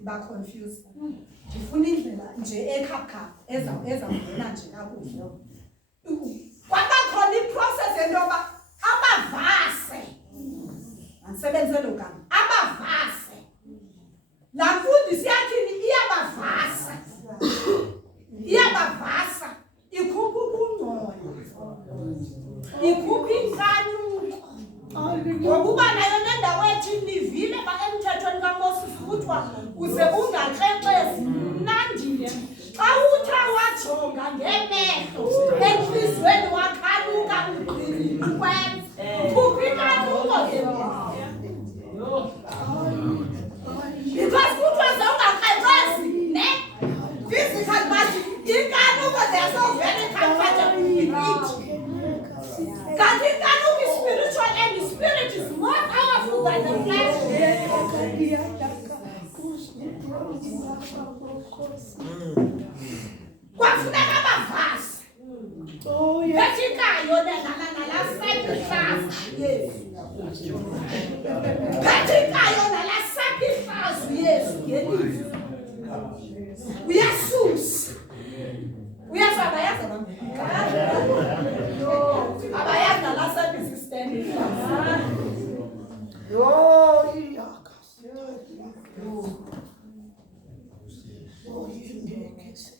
ba-confused. Ndifuna indlela nje ekhapha ezawungena nje kakuhle. Kwabakhona i-process yento yoba abavase. Andisebenze lo gama. Abavase. Laa mfundisi yathini iyabavasa. Iyabavasa. Ikhupha ubungcono. Ikhupha inkanuko. Ngokuba nayo nendawo ethi nivile kuthiwa uze ungakrexezi mnandini. Xa utha wajonga ngemehlo entliziyweni wakhaluka ugqibile ukwenza. Kuphi ikaluko ke because kuthiwa zawungakrexezi ne physical but ikaluko they are so very comfortable with it. Kanti ikaluko is spiritual and the spirit is more powerful than the flesh. Kwafuneka bavasi. Phethikayo nala sacrifice. Yes. Phethikayo nala sacrifice. Yes. Ngelizwi. Uyasusa. Uyasabayaza bami. Abayazi nala sacrifice standing.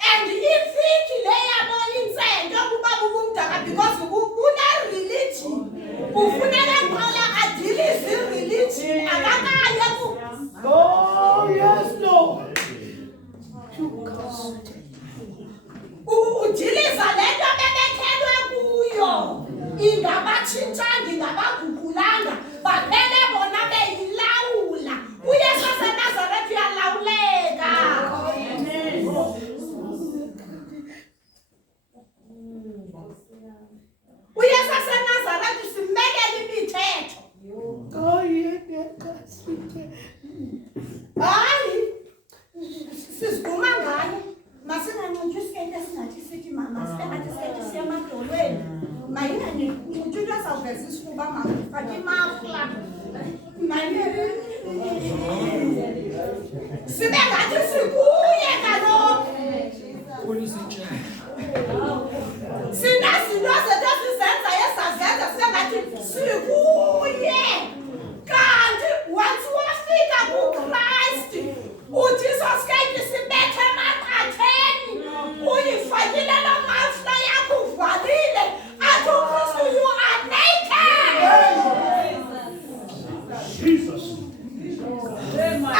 And ifiki leyabo insendo kuba bubumdaka because una religion ufuneka ngola adilise religion akakaye ku. Oh yes Lord. Udiliza lento bebekhelwe kuyo ingabatshintshanga ingabaguqulanga baphele bona beyilawula. uYesu waseNazaretha uyalawuleka. uYesu waseNazaretha simekela imithetho. Hayi siziguma ngayo masinganqutshi isikete esingathi sithi masingathi isikete siyamadolweni mayinganqutshi into azawuveza isifuba mafake imafla sibe ngathi sikuye kaloku sinazinto zethu esizenza esazenza sibe ngathi sikuye. Kanti once wafika kuKristu uJesus Christ sibethe emaqatheni uyifakile loo mafla yakho uvalile athi uKristu you are naked. Jesus.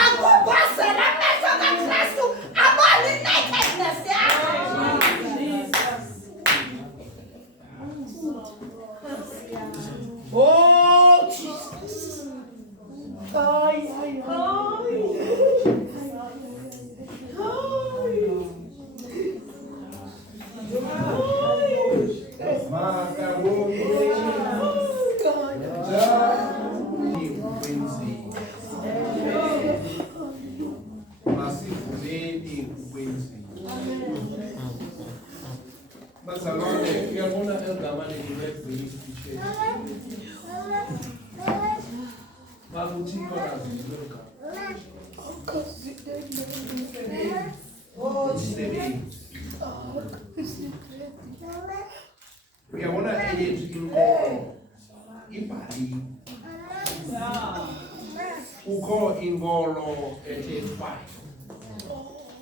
Akubhazela amehlo kaKristu abone i-nakedness yakho. Oh Jesus. Bazalwane, uyabona egama leliwebhilisi bakuthixo lazizwe uyabona eyethu inkolo ibhaliwe. Kukho inkolo ethethayo.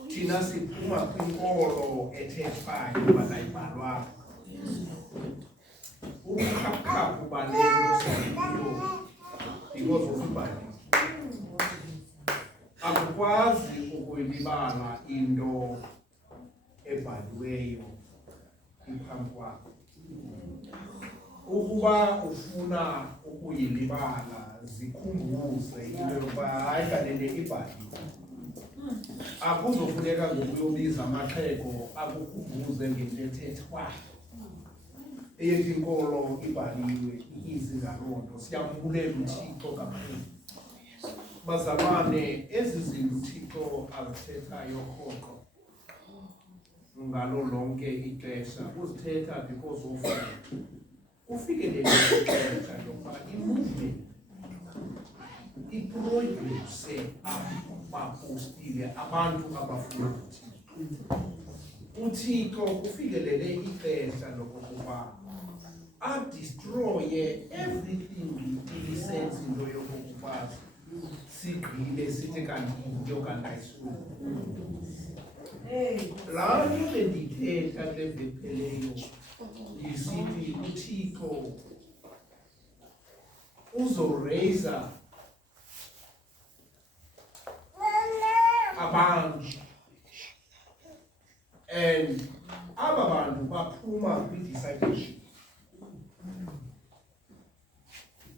Thina siphuma kwinkolo ethethayo bangayibhalwanga. Ubukhaphukhaphu bale nto sayilo because of ibhaliwe. Akukwazi ukuyilibala into ebhaliweyo iphambi kwakho. Ukuba ufuna ukuyilibala zikhumbuze into yokuba hayi kanene ibhaliwe. Akuzofuneka ngokuyobiza amaxhego akukhumbuze ngento ethethwayo. Eyethu inkolo ibhaliwe izi ngaloo nto. Siyambulela uThixo kakhulu. Bazalwane, ezi zinto uThixo azithethayo rhoqo ngalo lonke ixesha uzithetha because of ufikelele ixesha lokuba i-movement iproduce abapostile abantu abafuna uThixo kufikelele ixesha lokuba adestroye everything ilisense into yokuba sigqile sithi kanti into kangayisuka. Laa nto bendithetha kule vepheleyo yisithi uThixo uzoraiza ngabantu and aba bantu baphuma kwi-discipleship.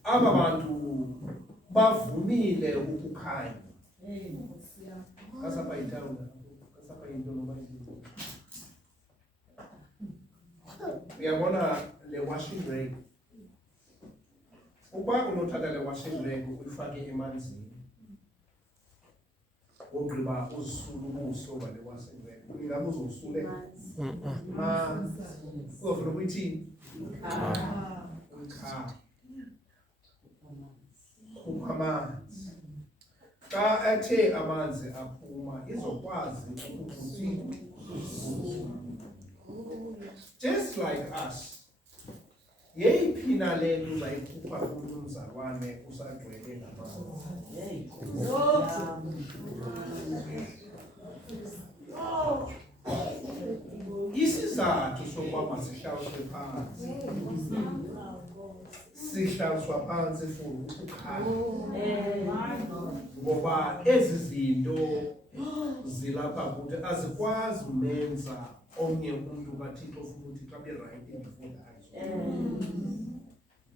Aba bantu bavumile ukukhanya. Kasapha itawula, kasapha into noma into. Uyabona le washing rag. Uba unothatha le washing rag uyifake emanzini. Wogqiba uzisule ubuso bale washing rag. Ingabe uzosule uzofuna ukuthi ukha. Amanzi. Xa athe amanzi aphuma izokwazi ukuthi just like us. Yeyiphi na le nto uzayikhupha kulo mzalwane usagcwele ngamanzi. Isizathu sokuba masihlalwe phansi. Sihlalwa phansi for ukukhanya. Ngoba ezi zinto zilapha kuthi azikwazi umenza omnye umuntu kaThixo ufuna ukuthi xa be-right before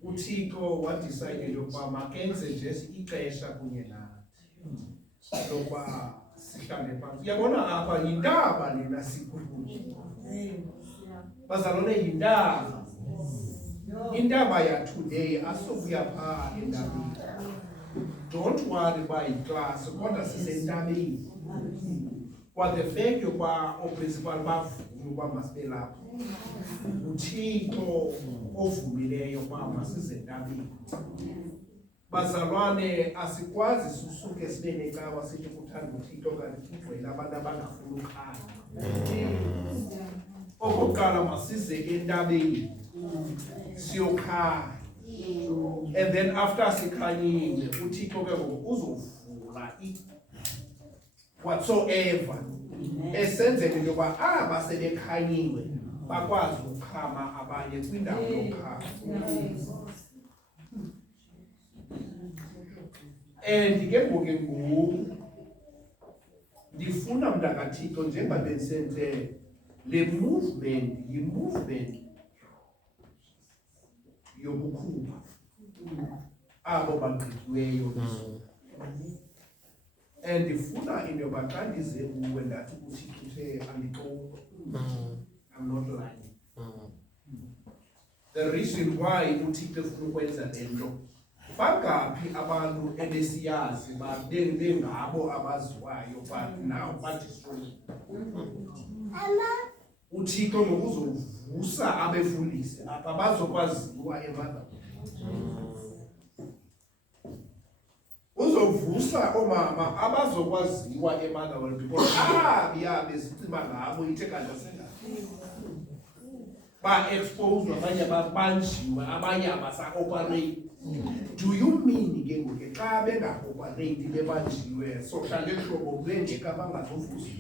uThixo wadecide ukuba makenze nje ixesha kunye nathi lokuba sihlale phansi. Uyabona apha yintaba lena sikuyo. Bazalwane yintaba. Intaba ya today asobuya phaa endabeni. Don't worry by class, kodwa sisentabeni. Kwa the fact yokuba oprincipal bavuma uba masibe lapha. uThixo ovumileyo uba masize entabeni. Bazalwane asikwazi susuke sibe necawa sithi kuthanda uThixo kanti kugcwele abantu abangafuni ukhanya. Okokuqala masize entabeni. Siyokha. And then after sikhanyile uThixo ke ngoku uzovula whatsoever esenzele into yokuba aba sebekhanyiwe bakwazi ukukhama abanye kwindawo yokukhama. And ke ngoku ndifuna mntakaThixo njengoba bendisenze le movement yi-movement yokukhupha abo bagqityiweyo. And ndifuna into yoba xa ndize kuwe ndathi uThixo uthe andixoki. I'm not lying. The reason why uThixo ufuna ukwenza le nto, bangaphi abantu ebesiyazi bengabo abaziwayo but now badistroy. uThixo ngokuzovusa abefundisi apha bazokwaziwa emada. Uzovusa omama abazokwaziwa emada because besicima ngabo ithe kanti ba exposed abanye babanjiwe abanye abasa-operate. Do you mean ke ngoku xa benga-operate bebanjiwe sohlale hlobo bengeka bangazovusa?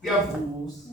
Kuyavusa.